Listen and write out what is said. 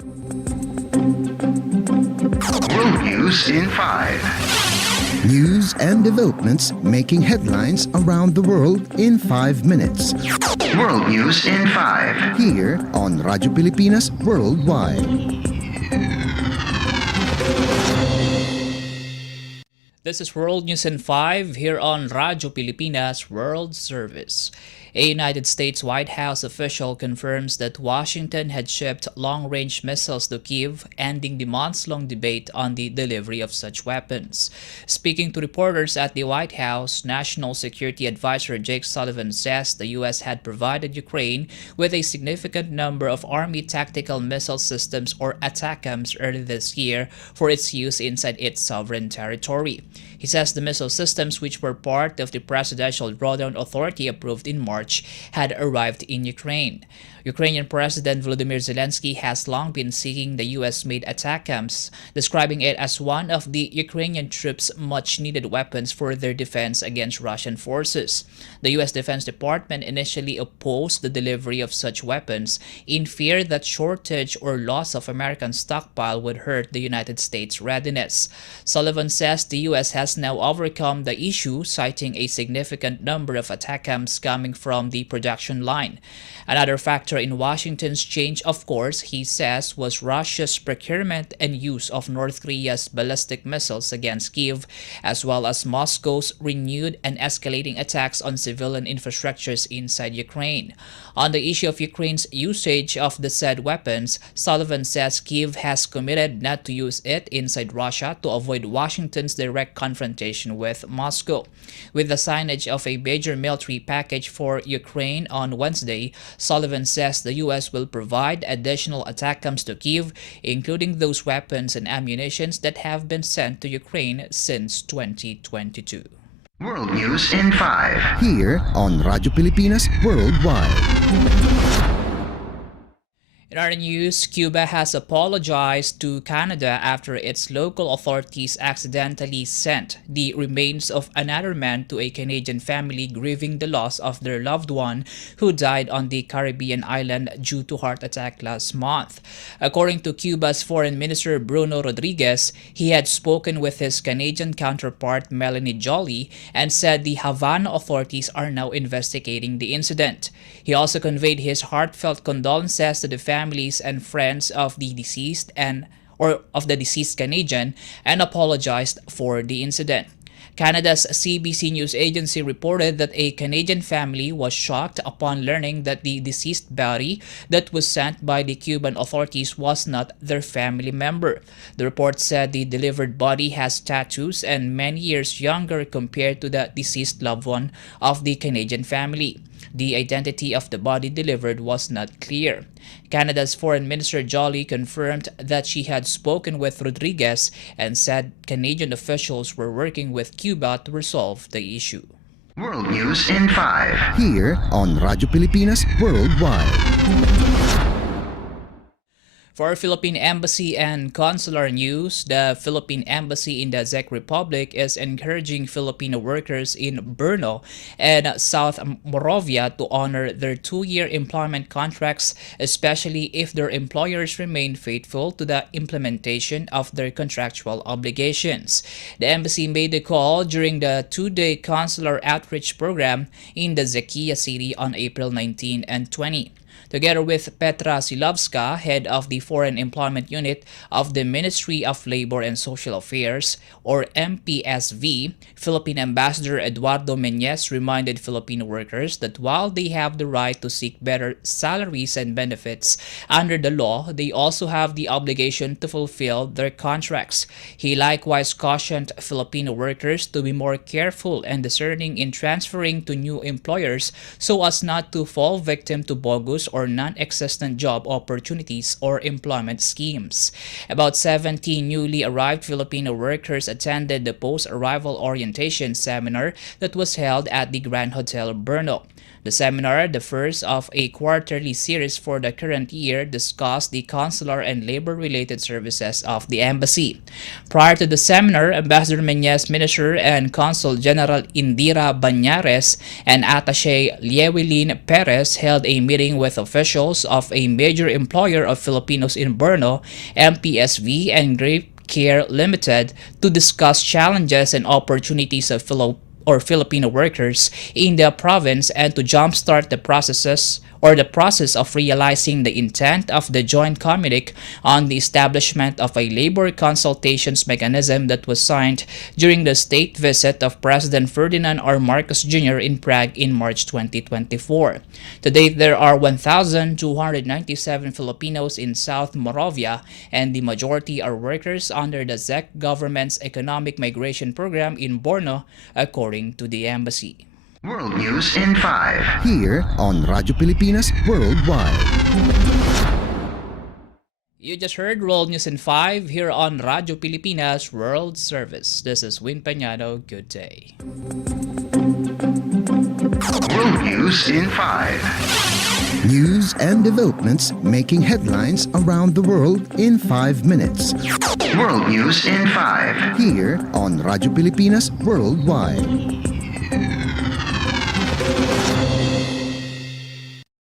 World News in 5. News and developments making headlines around the world in 5 minutes. World News in 5. Here on Radyo Pilipinas Worldwide. This is World News in 5 here on Radyo Pilipinas World Service. A United States White House official confirms that Washington had shipped long-range missiles to Kyiv, ending the months-long debate on the delivery of such weapons. Speaking to reporters at the White House, National Security Advisor Jake Sullivan says the U.S. had provided Ukraine with a significant number of Army tactical missile systems or ATACMS early this year for its use inside its sovereign territory. He says the missile systems, which were part of the Presidential Drawdown Authority approved in March, had arrived in Ukraine. Ukrainian President Volodymyr Zelensky has long been seeking the U.S.-made ATACMS, describing it as one of the Ukrainian troops' much-needed weapons for their defense against Russian forces. The U.S. Defense Department initially opposed the delivery of such weapons in fear that shortage or loss of American stockpile would hurt the United States' readiness. Sullivan says the U.S. has now overcome the issue, citing a significant number of ATACMS coming from the production line. Another factor in Washington's change of course, he says, was Russia's procurement and use of North Korea's ballistic missiles against Kyiv, as well as Moscow's renewed and escalating attacks on civilian infrastructures inside Ukraine. On the issue of Ukraine's usage of the said weapons, Sullivan says Kyiv has committed not to use it inside Russia to avoid Washington's direct confrontation with Moscow. With the signage of a major military package for Ukraine on Wednesday, Sullivan says the U.S. will provide additional ATACMS to Kyiv, including those weapons and ammunitions that have been sent to Ukraine since 2022. World News in 5. Here on Radyo Pilipinas Worldwide. In other news, Cuba has apologized to Canada after its local authorities accidentally sent the remains of another man to a Canadian family grieving the loss of their loved one who died on the Caribbean island due to heart attack last month. According to Cuba's Foreign Minister Bruno Rodriguez, he had spoken with his Canadian counterpart Melanie Joly and said the Havana authorities are now investigating the incident. He also conveyed his heartfelt condolences to the families and friends of the deceased Canadian and apologized for the incident. Canada's CBC News Agency reported that a Canadian family was shocked upon learning that the deceased body that was sent by the Cuban authorities was not their family member. The report said the delivered body has tattoos and many years younger compared to the deceased loved one of the Canadian family. The identity of the body delivered was not clear. Canada's Foreign Minister Joly confirmed that she had spoken with Rodriguez and said Canadian officials were working with Cuba to resolve the issue. World News in 5. Here on Radyo Pilipinas Worldwide. For Philippine Embassy and Consular News, the Philippine Embassy in the Czech Republic is encouraging Filipino workers in Brno and South Moravia to honor their 2-year employment contracts, especially if their employers remain faithful to the implementation of their contractual obligations. The embassy made the call during the 2-day consular outreach program in the Zekia city on April 19 and 20. Together with Petra Silavska, head of the Foreign Employment Unit of the Ministry of Labor and Social Affairs, or MPSV, Philippine Ambassador Eduardo Meñez reminded Filipino workers that while they have the right to seek better salaries and benefits under the law, they also have the obligation to fulfill their contracts. He likewise cautioned Filipino workers to be more careful and discerning in transferring to new employers so as not to fall victim to bogus or non-existent job opportunities or employment schemes. About 70 newly arrived Filipino workers attended the post-arrival orientation seminar that was held at the Grand Hotel Brno. The seminar, the first of a quarterly series for the current year, discussed the consular and labor-related services of the embassy. Prior to the seminar, Ambassador Meñez, Minister and Consul General Indira Banyares, and Attaché Llewellyn Perez held a meeting with officials of a major employer of Filipinos in Borno, MPSV, and Grape Care Limited to discuss challenges and opportunities of Filipino workers in the province and to jumpstart the process of realizing the intent of the joint communique on the establishment of a labor consultations mechanism that was signed during the state visit of President Ferdinand R. Marcos Jr. in Prague in March 2024. To date, there are 1,297 Filipinos in South Moravia, and the majority are workers under the Czech government's economic migration program in Borno, according to the embassy. World News in 5. Here on Radyo Pilipinas Worldwide. You just heard World News in 5 here on Radyo Pilipinas World Service. This is Peñano. Good day. World News in 5. News and developments making headlines around the world in 5 minutes. World News in 5. Here on Radyo Pilipinas Worldwide.